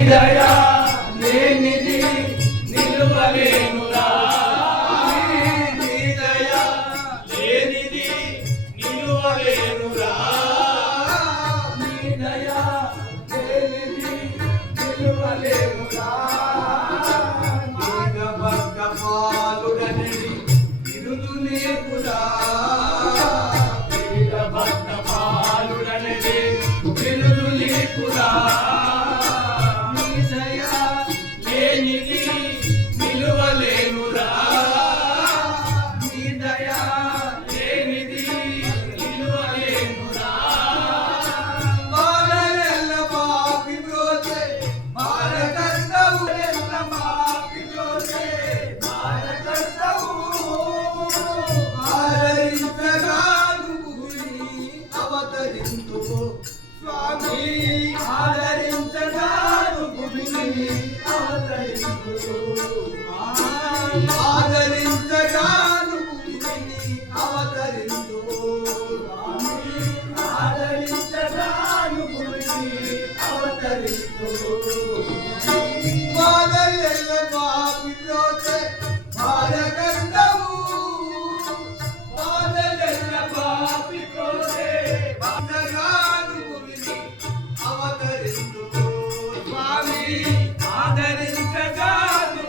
దయా లేనిది నిలువలేనురా నీ దయా లేనిది నిలువలేనురా నీ దయా లేనిది నిలువలేనురా నీగ భక్త పాలుడనిది ఇరుదు నీకురా నీగ భక్త పాలుడనిది ఇరుదు నీకురా ఆదరించగాను అవతరించు ఆదరించగాను అవతరించు బాలెల్ల పాపి ప్రోతే బాలగండవు బాలెల్ల పాపి ప్రోతే బాలగాను అవతరించు స్వామి ఆదరించగాను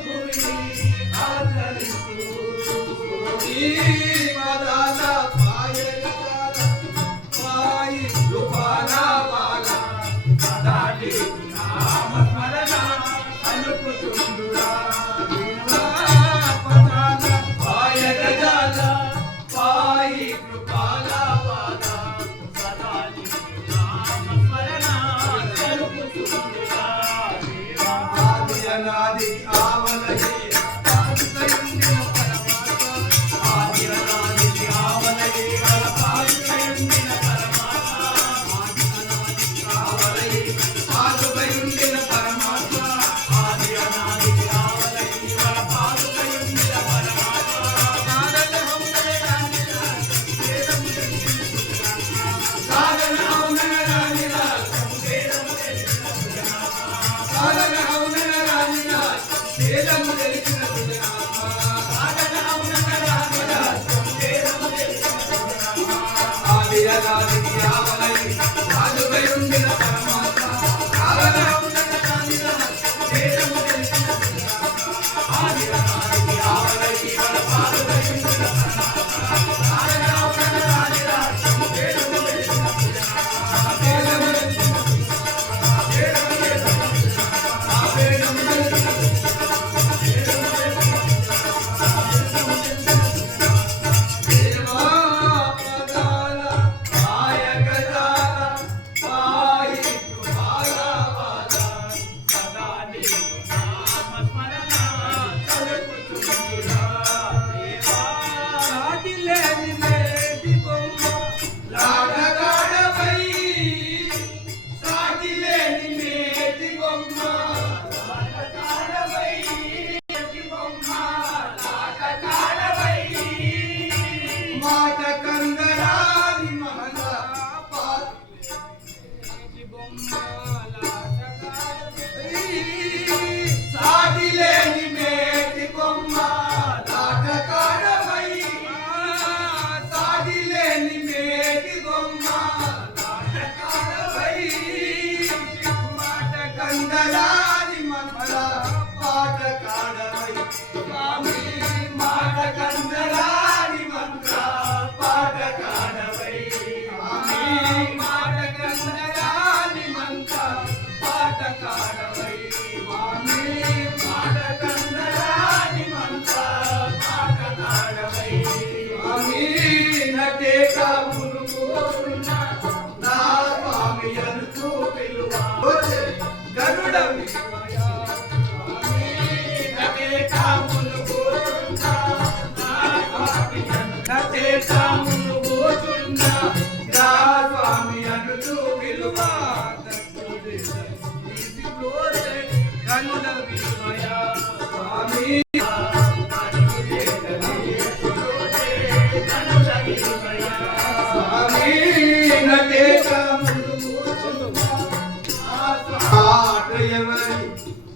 ఎవరు ఆటయవని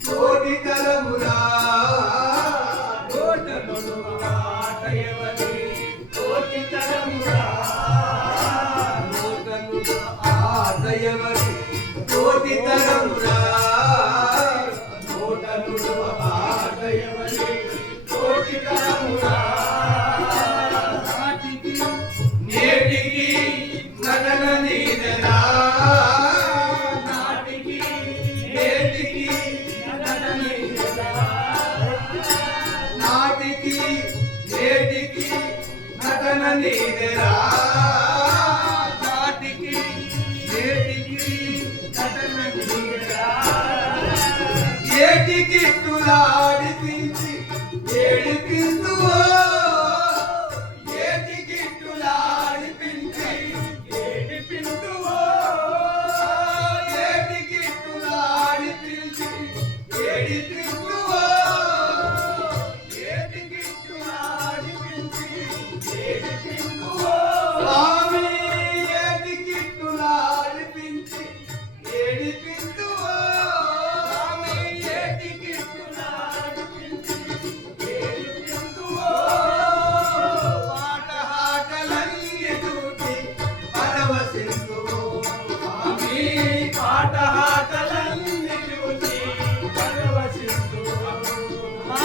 కోటి తరమురా కోటనుడు ఆటయవని కోటి తరమురా కోటనుడు ఆటయవని కోటి తరమురా కోటనుడు ఆటయవని కోటి తరమురా నాటికి నేటికి నటన నీదెరా నాటికి నేటికి నటన నీదెరా నాటికి నేటికి నటన నీదెరా నాటికి నేటికి నటన నీదెరా ఏటికి తులాడిపించి ఏడిపిందువో ఏటికి తులాడిపించి ఏడిపిందువో ఏటికి తులాడిపించి ఏడిపిందువో ఏటికి తులాడిపించి ఏడిపిందువో స్వామి ఏటికి తులాడిపించి ఏడిపిందువో స్వామి ఏటికి తులాడిపించి ఏడిపిందువో పాట హాటలన్నీ చూసి పరవశిందువో స్వామి పాట ఆటలన్నీ చూసి పరవశిందువో మా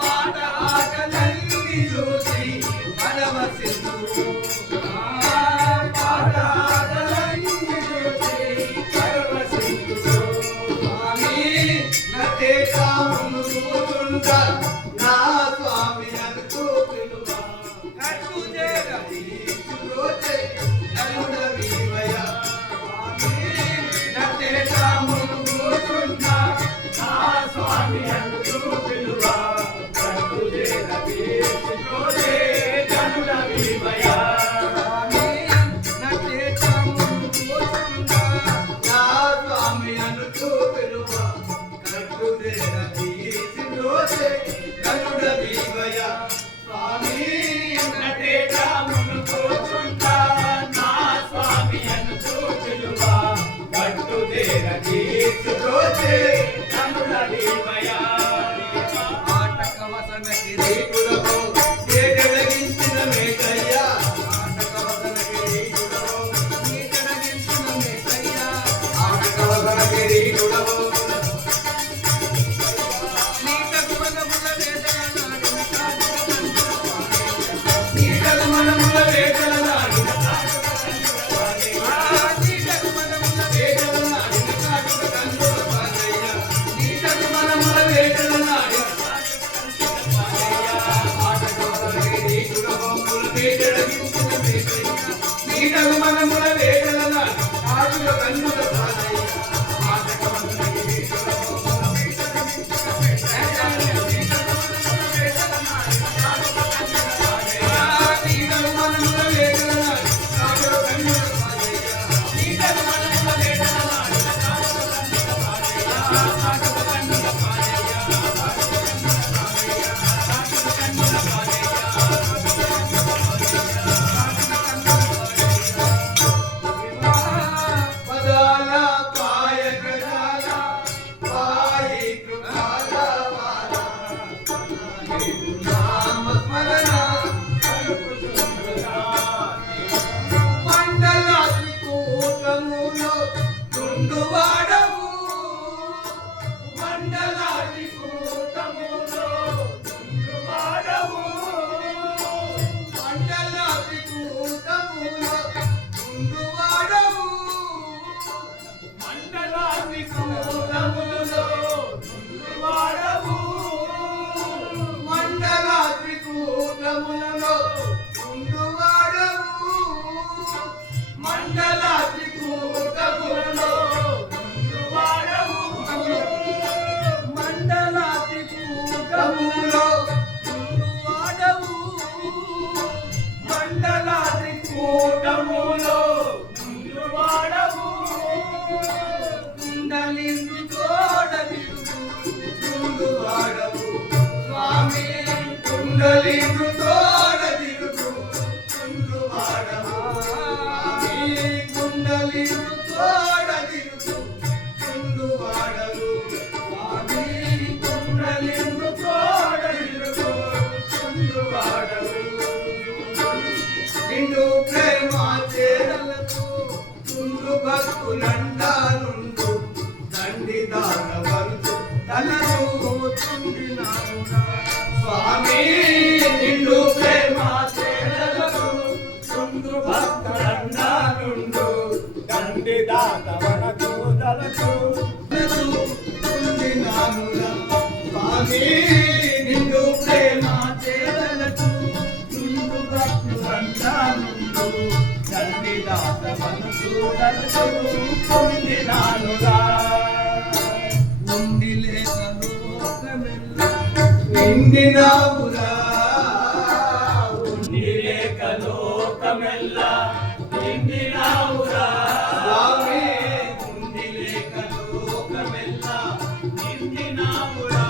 పాట హాటలన్నీ చూసి పరవశిందువో పాట ఆటలన్నీ చూసి పరవశిందువో స్వామి నటేటామును కూతుంటా నా స్వామి అనుకో పిలువ కట్టు చేరది చురోచే నలుడవీవయ స్వామి నటేటామును కూతుంటా నా స్వామి అంటూ పిలువ కట్టుదేరది రోజే కనుల విమయ స్వామి నటేటామును కూతుంటా నా స్వామి అనుకో పిలువ కట్టు చేరది చురోచే నలుడవీవయ స్వామి నటేటామును కూర్చుంటా నా స్వామి అంటూ పిలువ కట్టుదేరది రోజే కనుల విమయ ఆటకవసన కిరీటుడవో ఏటడగించిన మేకయ్యా ఆటకవసన కిరీటుడవో ఏటడగించిన మేకయ్యా ఆటకవసన కిరీటుడవో నీటకు మనముల వేదన నాడిన నీటకు మనముల వేదన నాడిన నీటకు మనముల వేదన నాడిన కాటుక కన్నుల పాలయ్య నీటకు మనముల వేదన నాడిన నీటకు మనముల వేదన నాడిన కాటుక కన్నుల పాలయ్య ఆటకవసన నీటకు మనముల వేదన నాడిన కాటుక కన్నుల పాలయ్య పదాల పాయ గజాల పాయి కృపాల పాల నామ స్మరణ మండలాది కూటములో తుండువాడవు మండలాది కూటములో తుండువాడవు మండలాది కూటములో తుండువాడవు మండలాది కూటములో తుండువాడవు మండలాది కూటములలో తుండువాడవు మండలాది కూటములో తుండువాడవు మండలాది కూటములలో దానవరుచు తలదూచుండినావురా. స్వామి నిండు ప్రేమ చేరలకు తుండు భక్తులండా నుండు దండి దాతవనకు దలకు ఉండినానురా. స్వామి నిండు ప్రేమ చేరలకు నిండు భక్తులంతా నుండు తండ్రి దాత మనసు దలకు పొందినానురా ఉండి లేక లోకమెల్ల నిండినావురా. ఉండి లేక లోకమెల్లా నిండినావురా స్వామి ఉండి లేక లోకమెల్ల నిండినావురా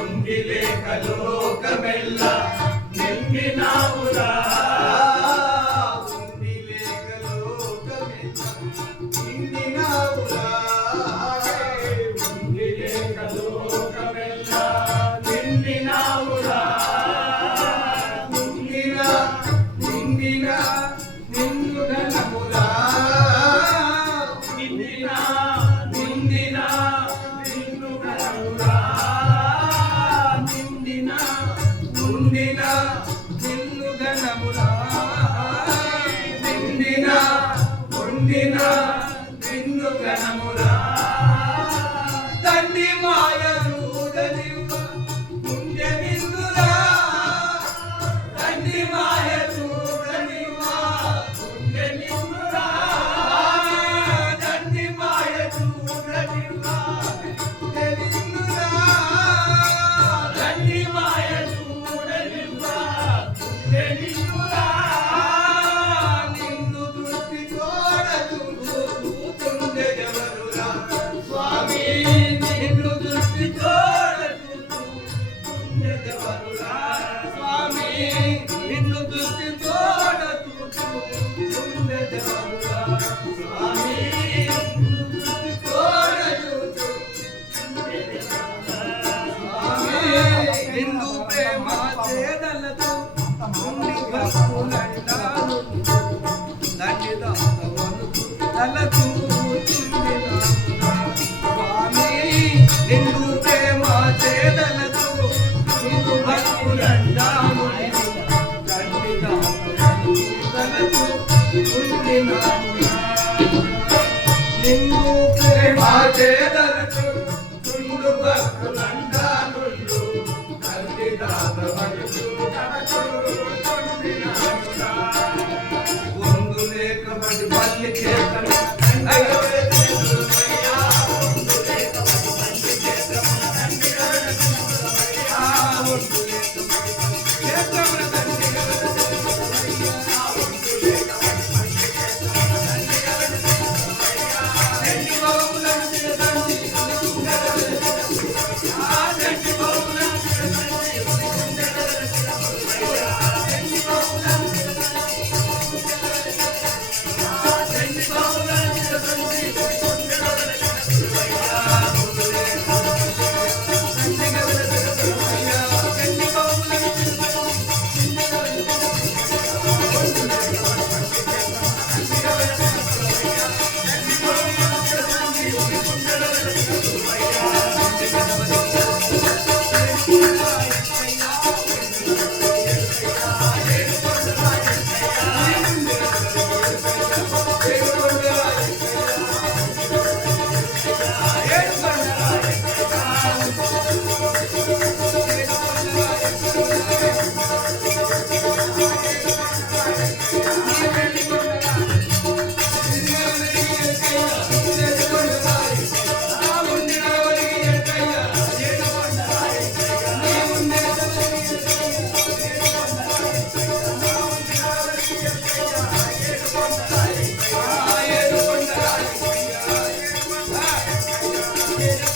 ఉండి లేక లోకమెల్లా నిండినావురా ఉండి లేక లోకమెల్ల నిండినావురా. ఉండి లేక లోకమెల్లా నిండినావురా నిండిన నిండిన నిన్ను ఘనమురా. నిండినా నిండినా నిన్ను కరుణా నిండిన ఉండిన నిన్ను ఘనమురా. నిండిన ఉండిన నిన్ను ఘనమురా. తండ్రి మాయరుడనివ్వ ముందె నిన్నురా. తండ్రి మాయరుడనివ్వ ముందె నిన్నురా. తండ్రి మాయరుడనివ్వ ముందె నిన్నురా. తండ్రి మాయ చూడనివ్వా నిన్నురా నిన్ను దృష్టి చూడచుండెవరురా. స్వామి నిన్ను దృష్టి చూడచుండెవరురా. స్వామి నిన్ను దృష్టి చూడచుండెవరురా. స్వామి నిన్ను దృష్టి చూడచుండెవరురా. నిన్ను ప్రేమ చేదలతో ఉండి భక్తులంటారు దాన్ని దాతవనుకు తలచూచుండినావురా. స్వామి నిన్ను ప్రేమ చేదలతో ఉండు భక్తులంటారు దాన్ని దాతవనుకు తలచూచుండినావురా. నిన్ను ప్రేమ చేదలతో ఉండు భక్తులంటారు తండ్రి దాతవనుకు తలచూచుండినావురా. ఒందు లేకబడి పల్లి చేతను ఏడు